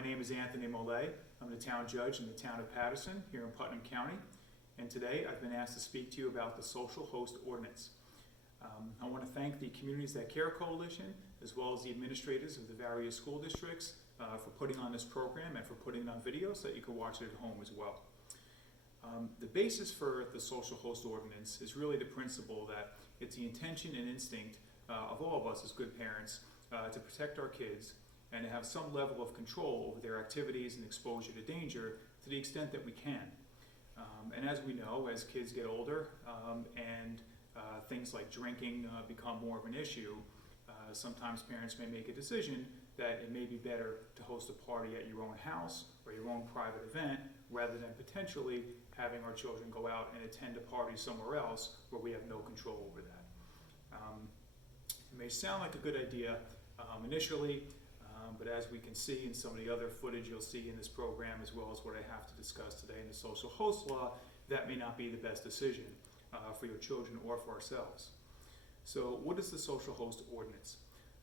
My name is Anthony Mollet. I'm the town judge in the town of Paterson here in Putnam County. And today I've been asked to speak to you about the social host ordinance. I want to thank the Communities That Care Coalition as well as the administrators of the various school districts for putting on this program and for putting it on video so that you can watch it at home as well. The basis for the social host ordinance is really the principle that it's the intention and instinct of all of us as good parents to protect our kids and to have some level of control over their activities and exposure to danger to the extent that we can. And as we know, as kids get older and things like drinking become more of an issue, sometimes parents may make a decision that it may be better to host a party at your own house or your own private event rather than potentially having our children go out and attend a party somewhere else where we have no control over that. It may sound like a good idea initially, but as we can see in some of the other footage you'll see in this program, as well as what I have to discuss today in the social host law, that may not be the best decision for your children or for ourselves. So what is the social host ordinance?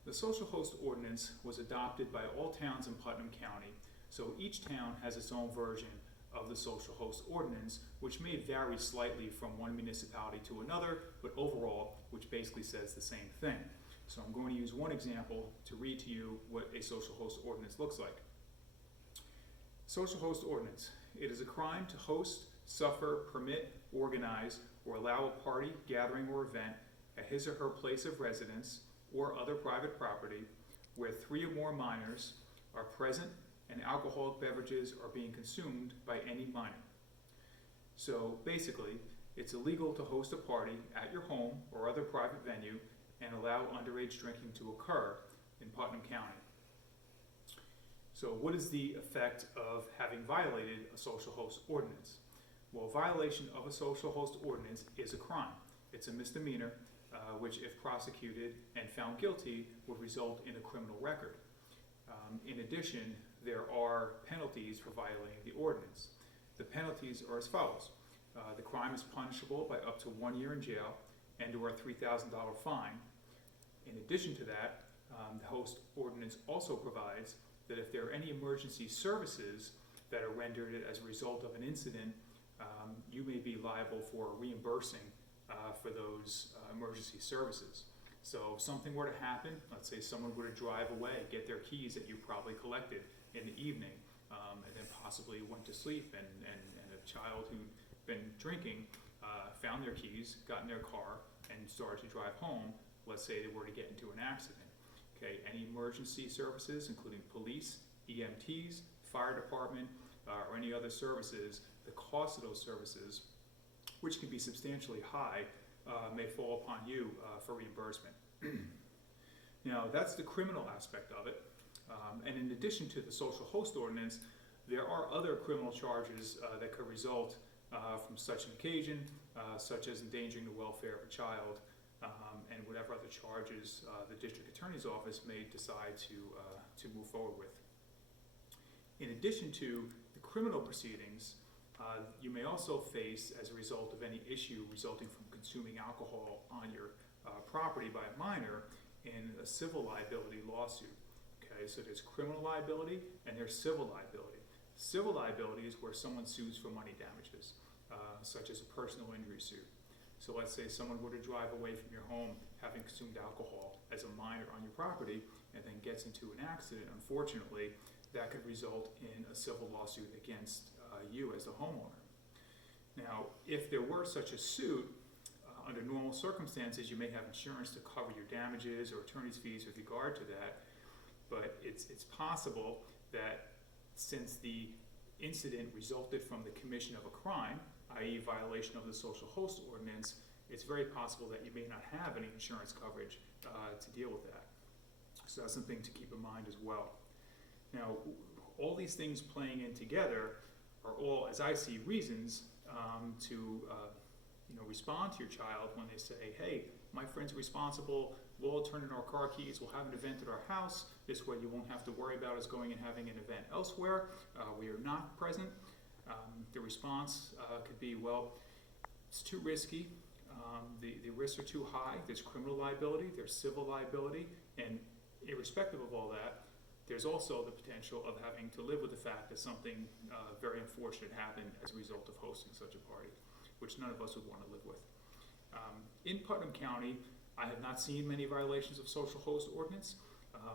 The social host ordinance was adopted by all towns in Putnam County, so each town has its own version of the social host ordinance, which may vary slightly from one municipality to another, but overall, which basically says the same thing. So I'm going to use one example to read to you what a social host ordinance looks like. Social host ordinance. It is a crime to host, suffer, permit, organize, or allow a party, gathering, or event at his or her place of residence or other private property where 3 or more minors are present and alcoholic beverages are being consumed by any minor. So basically, it's illegal to host a party at your home or other private venue and allow underage drinking to occur in Putnam County. So what is the effect of having violated a social host ordinance? Well, violation of a social host ordinance is a crime. It's a misdemeanor, which if prosecuted and found guilty would result in a criminal record. In addition, there are penalties for violating the ordinance. The penalties are as follows. The crime is punishable by up to 1 year in jail and or a $3,000 fine. In addition to that, the host ordinance also provides that if there are any emergency services that are rendered as a result of an incident, you may be liable for reimbursing for those emergency services. So if something were to happen, let's say someone were to drive away, get their keys that you probably collected in the evening, and then possibly went to sleep, and a child who'd been drinking found their keys, got in their car, and started to drive home. Let's say they were to get into an accident. Okay, any emergency services, including police, EMTs, fire department, or any other services, the cost of those services, which can be substantially high, may fall upon you for reimbursement. Now, that's the criminal aspect of it. And in addition to the social host ordinance, there are other criminal charges that could result from such an occasion, such as endangering the welfare of a child, and whatever other charges the district attorney's office may decide to move forward with. In addition to the criminal proceedings, you may also face, as a result of any issue resulting from consuming alcohol on your property by a minor, in a civil liability lawsuit. Okay, so there's criminal liability and there's civil liability. Civil liability is where someone sues for money damages, such as a personal injury suit. So let's say someone were to drive away from your home having consumed alcohol as a minor on your property and then gets into an accident. Unfortunately, that could result in a civil lawsuit against you as the homeowner. Now, if there were such a suit, under normal circumstances, you may have insurance to cover your damages or attorney's fees with regard to that, but it's possible that since the incident resulted from the commission of a crime, i.e. violation of the social host ordinance, it's very possible that you may not have any insurance coverage to deal with that. So that's something to keep in mind as well. Now, all these things playing in together are all, as I see, reasons to respond to your child when they say, hey, my friend's responsible, we'll all turn in our car keys, we'll have an event at our house, this way you won't have to worry about us going and having an event elsewhere, we are not present. The response could be, well, it's too risky, the risks are too high, there's criminal liability, there's civil liability, and irrespective of all that, there's also the potential of having to live with the fact that something very unfortunate happened as a result of hosting such a party, which none of us would want to live with. In Putnam County, I have not seen many violations of social host ordinance.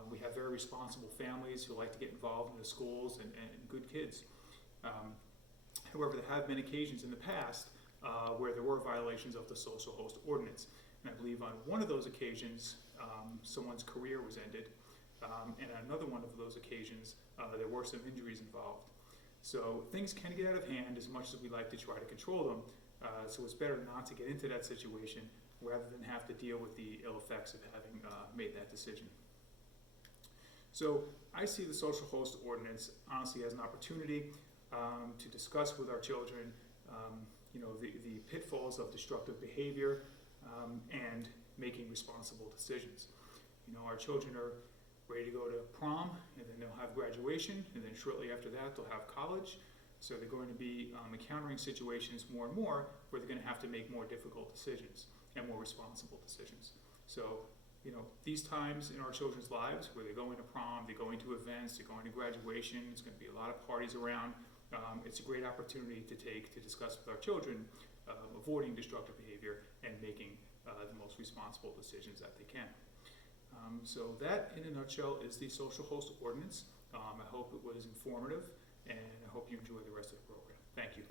We have very responsible families who like to get involved in the schools and good kids. However, there have been occasions in the past where there were violations of the social host ordinance. And I believe on one of those occasions, someone's career was ended. And on another one of those occasions, there were some injuries involved. So things can get out of hand as much as we like to try to control them. So it's better not to get into that situation rather than have to deal with the ill effects of having made that decision. So I see the social host ordinance honestly as an opportunity to discuss with our children the pitfalls of destructive behavior and making responsible decisions. Our children are ready to go to prom, and then they'll have graduation, and then shortly after that they'll have college. So they're going to be encountering situations more and more where they're going to have to make more difficult decisions and more responsible decisions. So, these times in our children's lives where they're going to prom, they're going to events, they're going to graduation, it's going to be a lot of parties around. It's a great opportunity to discuss with our children avoiding destructive behavior and making the most responsible decisions that they can. So that, in a nutshell, is the social host ordinance. I hope it was informative, and I hope you enjoy the rest of the program. Thank you.